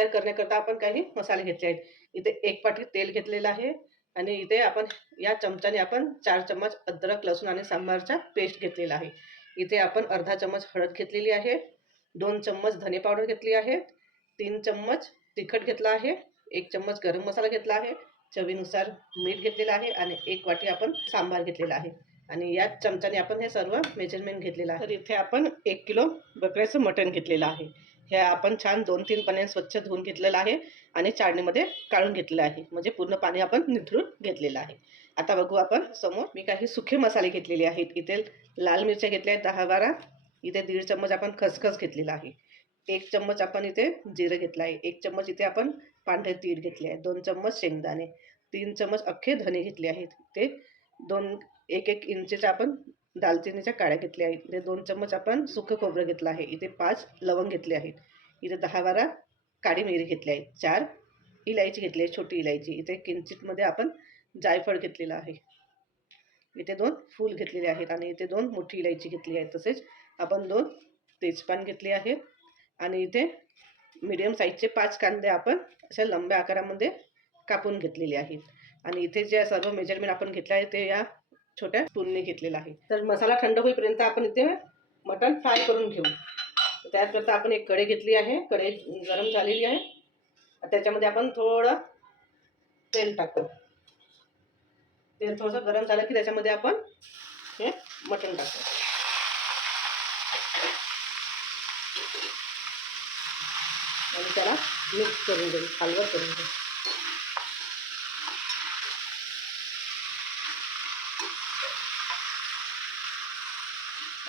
तयार करण्याकरता आपण काही मसाले घेतले आहेत. इथे 1 पाटी तेल घेतलेलं आहे आणि इथे आपण या चमच्याने आपण 4 चम्मच अद्रक, लसूण आणि सांबारचा पेस्ट घेतलेला आहे. इथे आपण अर्धा चम्मच हळद घेतलेली आहे, 2 चम्मच धने पावडर घेतली आहे, 3 चम्मच तिखट घेतला आहे, 1 चम्मच गरम मसाला घेतला आहे, चवीनुसार मीठ घेतलेलं आहे आणि 1 वाटी आपण सांबार घेतलेला आहे आणि याच चमच्याने आपण हे सर्व मेजरमेंट घेतलेलं आहे. तर इथे आपण 1 किलो बकऱ्याचं मटण घेतलेलं आहे. हे आपण छान 2-3 पाण्याने स्वच्छ धुवून घेतलेलं आहे आणि चाळणीमध्ये काढून घेतलेलं आहे. म्हणजे पूर्ण पाणी आपण निथळून घेतलेलं आहे. आता बघू आपण समोर मी काही सुखे मसाले घेतलेले आहेत. इथे लाल मिरच्या घेतल्या आहेत 10-12. इथे 1.5 चम्मच आपण खसखस घेतलेला आहे. 1 चम्मच आपण इथे जिरं घेतलं आहे. 1 चम्मच इथे आपण पांढरे तीळ घेतले आहे. 2 चम्मच शेंगदाणे, 3 चम्मच अख्खे धने घेतले आहेत. ते 1-1 इंचच्या आपण दालचिनीच्या काड्या घेतल्या आहेत. इथे 2 चम्मच आपण सुकं खोबरं घेतलं आहे. इथे 5 लवंग घेतले आहेत. इथे 10-12 काळी मिरी घेतली आहे. 4 इलायची घेतली आहे, छोटी इलायची. इथे किंचितमध्ये आपण जायफळ घेतलेलं आहे. इथे 2 फूल घेतलेले आहेत आणि इथे 2 मोठी इलायची घेतली आहे. तसेच आपण 2 तेजपान घेतले आहेत आणि इथे मीडियम साईजचे 5 कांदे आपण अशा लंब्या आकारामध्ये कापून घेतलेले आहेत आणि इथे जे सर्व मेजरमेंट आपण घेतलं आहे ते या छोट्या स्पूनने घेतलेला आहे. तर मसाला थंड होईपर्यंत आपण इथे मटण फ्राय करून घेऊ. त्याकरता आपण एक कढई घेतली आहे. कढई गरम झालेली आहे. त्याच्यामध्ये आपण थोडं तेल टाकू. तेल थोडंसं गरम झालं की त्याच्यामध्ये आपण हे मटण टाकू आणि त्याला मिक्स करून देऊ, हलवं करून देऊ.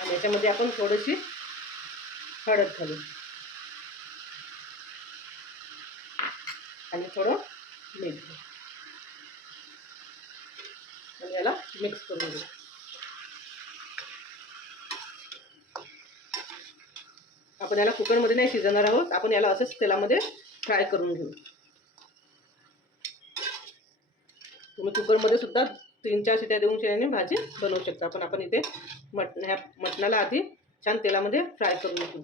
आणि याच्यामध्ये आपण थोडीशी हळद घालू आणि थोडं मीठ घालू आणि याला मिक्स करून घेऊ. आपण याला कुकरमध्ये नाही शिजवणार आहोत. आपण याला असंच तेलामध्ये फ्राय करून घेऊ. तुम्ही कुकरमध्ये सुद्धा 3-4 शिट्या देऊन शेण्याने भाजी बनवू शकता. पण आपण इथे मटणाला आधी छान तेलामध्ये फ्राय करून घेऊ.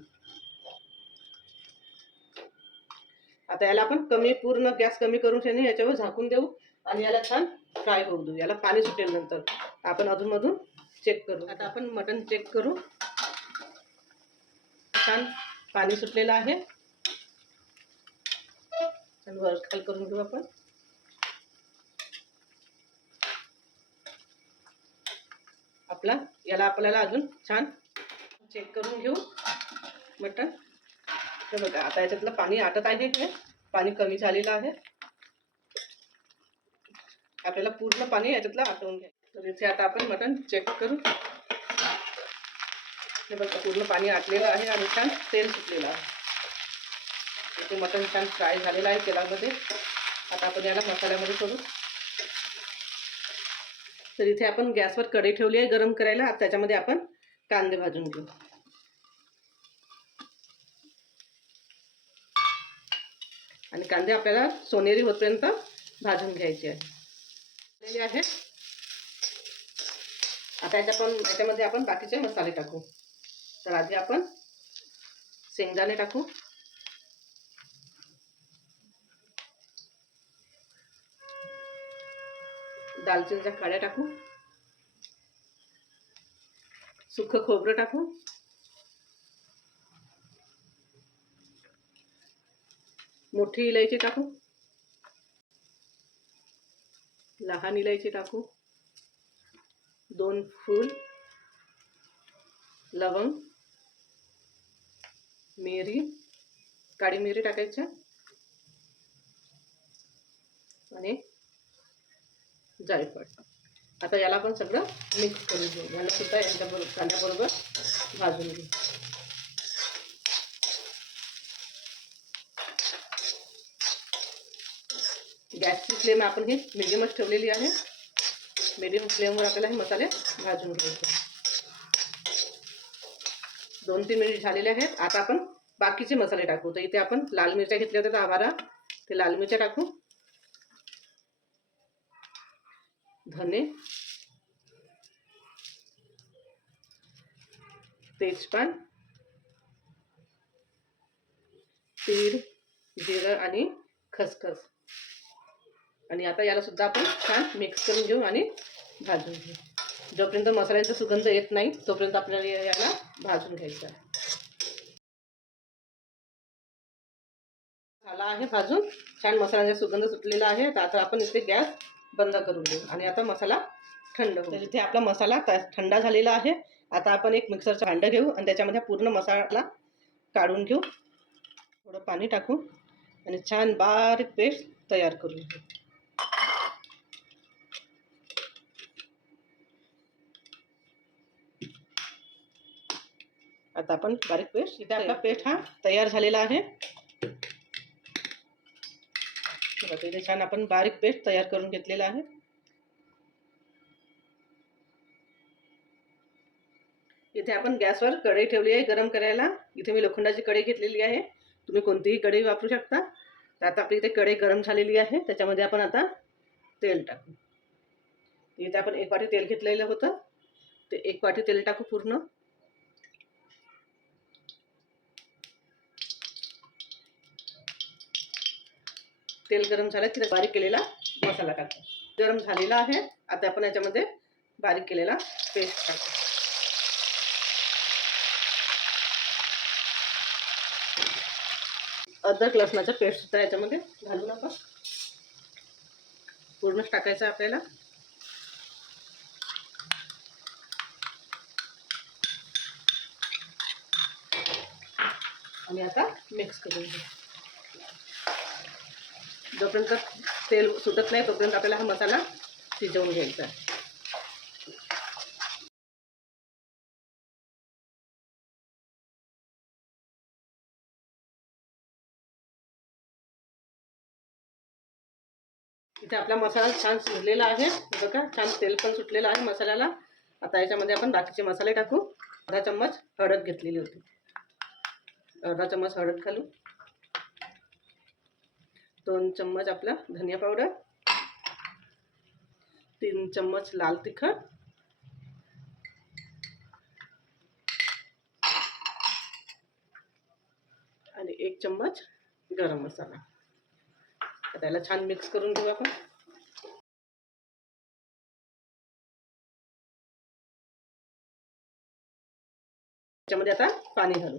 आता याला आपण पूर्ण गॅस कमी करून शेणे याच्यावर झाकून देऊ आणि याला छान फ्राय होऊ देऊ. याला पाणी सुटेल नंतर आपण अधूनमधून चेक करू. आता आपण मटण चेक करू. छान पाणी सुटलेलं आहे. छान वर खाल करून घेऊ आपण. याला आपल्याला अजून छान चेक करून घेऊ मटण. तर बघा आता याच्यातलं पाणी आटत आहे. हे पाणी कमी झालेलं आहे. आपल्याला पूर्ण पाणी याच्यातलं आटवून घ्या. तर इथे आता आपण मटण चेक करू. हे बघा पूर्ण पाणी आटलेलं आहे आणि छान तेल सुटलेलं आहे. इथे मटण छान फ्राय झालेलं आहे तेलामध्ये. आता आपण याला मसाल्यामध्ये सोडू. तर इथे आपण गॅसवर कढई ठेवली आहे गरम करायला. आता त्याच्यामध्ये आपण कांदे भाजून घेऊ. आणि कांदे आपल्याला सोनेरी होईपर्यंत भाजून घ्यायचे आहे. आता याच्यामध्ये आपण बाकीचे मसाले टाकू. तर आधी आपण शेंगदाणे टाकू, दालचिनीच्या काड्या टाकू, सुकं खोबरं टाकू, मोठी इलायची टाकू, लहान इलायची टाकू, 2 फूल, लवंग, मिरी, काळी मिरी टाकायच्या आणि जायफळ. आता याला आपण सगळं मिक्स करून घेऊ. याला सुद्धा याच्याबरोबर कांद्याबरोबर भाजून घेऊ. गॅसची फ्लेम आपण ही मिडियमच ठेवलेली आहे. मिडियम फ्लेमवर आपल्याला हे मसाले भाजून घ्यायचे. 2-3 मिनिट झालेले आहेत. आता आपण बाकीचे मसाले टाकू. तर इथे आपण लाल मिरच्या घेतल्या होत्या 10-12. ते लाल मिरच्या टाकू, धने, तेजपान, तीळ, जिरं आणि खसखस. आणि आता याला सुद्धा आपण छान मिक्स करून घेऊ आणि भाजून घेऊ. जोपर्यंत मसाल्याचा सुगंध येत नाही तोपर्यंत आपल्याला याला भाजून घ्यायचं आहे. झाला आहे भाजून, छान मसाल्याचा सुगंध सुटलेला आहे. तर आता आपण इथे गॅस बंद करून देऊ आणि आता मसाला थंड होऊ. तर इथे आपला मसाला थंड झालेला आहे. आता आपण एक मिक्सरचं भांडं घेऊ आणि त्याच्यामध्ये पूर्ण मसाला काढून घेऊ. थोडं पाणी टाकू आणि छान बारीक पेस्ट तयार करून घेऊ. आता आपण बारीक पेस्ट, इथे आपला पेस्ट हा तयार झालेला आहे. इथे छान आपण बारीक पेस्ट तयार करून घेतलेला आहे. इथे आपण गॅसवर कढई ठेवली आहे गरम करायला. इथे मी लोखंडाची कढई घेतलेली आहे. तुम्ही कोणतीही कढई वापरू शकता. तर आता आपली इथे कढई गरम झालेली आहे. त्याच्यामध्ये आपण आता तेल टाकू. इथे आपण 1 वाटी तेल घेतलेलं होतं. ते 1 वाटी तेल टाकू पूर्ण. तेल गरम झालं की बारीक केलेला मसाला टाकू. गरम झालेला आहे. आता आपण याच्यामध्ये बारीक केलेला पेस्ट टाकू. अद्रक लसणाचा पेस्ट सुद्धा याच्यामध्ये घालून आपण पूर्णच टाकायचं आपल्याला. आणि आता मिक्स करून घेऊ. जोपर्यंत तेल सुटत नाही तोपर्यंत आपल्याला हा मसाला शिजवून घ्यायचा आहे. इथे आपला मसाला छान शिजलेला आहे. बघा छान तेल पण सुटलेलं आहे मसाल्याला. आता याच्यामध्ये आपण बाकीचे मसाले टाकू. अर्धा चम्मच हळद घेतलेली होती. अर्धा चम्मच हळद घालू. 2 चम्मच आपला धनिया पावडर, 3 चम्मच लाल तिखट, आणि 1 चम्मच गरम मसाला. त्याला छान मिक्स करून घेऊ आपण. त्याच्यामध्ये आता पाणी घालू.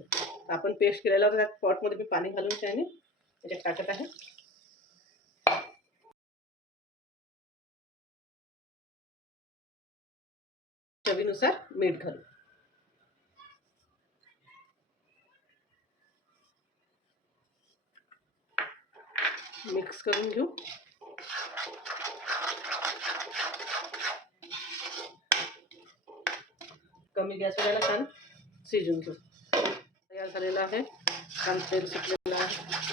आपण पेस्ट केलेला होता त्या पॉटमध्ये मी पाणी घालून त्याने त्याच्यात टाकत आहे. चवीनुसार मीठ घालू. मिक्स करून घेऊ. कमी गॅसवर याला छान शिजवून घेऊ. तयार झालेला आहे. छान तेल सुटलेलं आहे.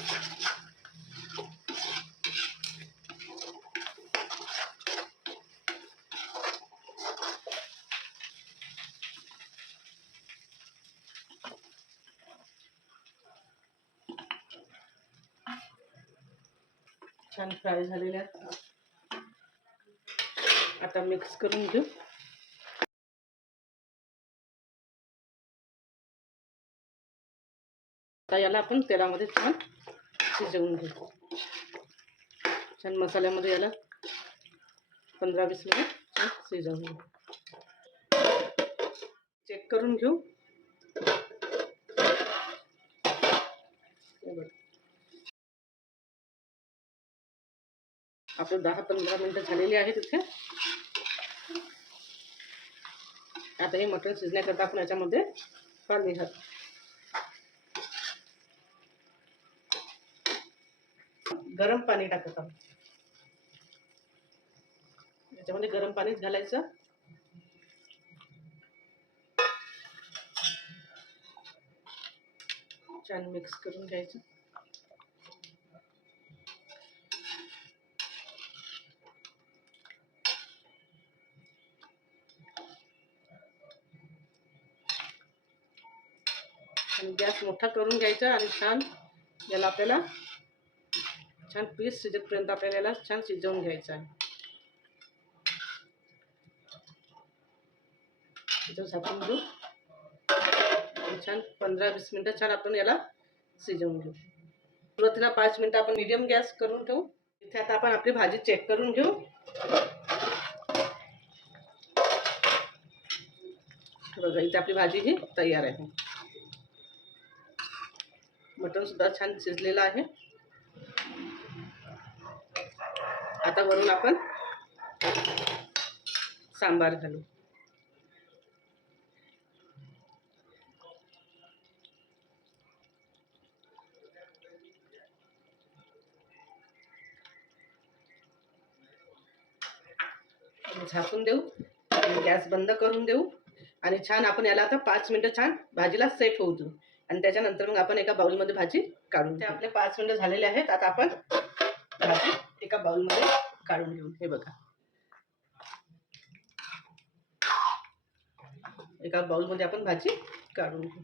छान फ्राय झालेले आहे. आता मिक्स करून घेऊ. आता याला आपण तेलामध्ये छान शिजवून घेऊ. छान मसाल्यामध्ये याला 15-20 मिनिट छान शिजवून घेऊ. चेक करून घेऊ. आपलं 10-15 मिनिटं झालेली आहेत तिथे. आता हे मटण शिजण्याकरता आपण याच्यामध्ये पाणी घालू. गरम पाणी टाकत आहोत. याच्यामध्ये गरम पाणीच घालायचं. छान मिक्स करून घ्यायचं. आणि गॅस मोठा करून घ्यायचा आणि छान याला आपल्याला छान पीस शिजेपर्यंत आपल्याला याला छान शिजवून घ्यायचं आहे. झाकून घेऊ. छान 15-20 मिनिटं छान आपण याला शिजवून घेऊ. सुरुवातीला 5 मिनिटं आपण मीडियम गॅस करून ठेवू. इथे आता आपण आपली भाजी चेक करून घेऊ. बघा इथे आपली भाजी ही तयार आहे. मटण सुद्धा छान शिजलेलं आहे. आता वरून आपण सांबार घालू. झाकून देऊ आणि गॅस बंद करून देऊ आणि छान आपण याला आता 5 मिनिटं छान भाजीला सेट होऊ देऊ आणि त्याच्यानंतर मग आपण एका बाउलमध्ये भाजी काढून. ते आपले 5 मिनिटं झालेले आहेत. आता आपण भाजी एका बाउलमध्ये काढून घेऊ. हे बघा एका बाउलमध्ये आपण भाजी काढून घेऊ.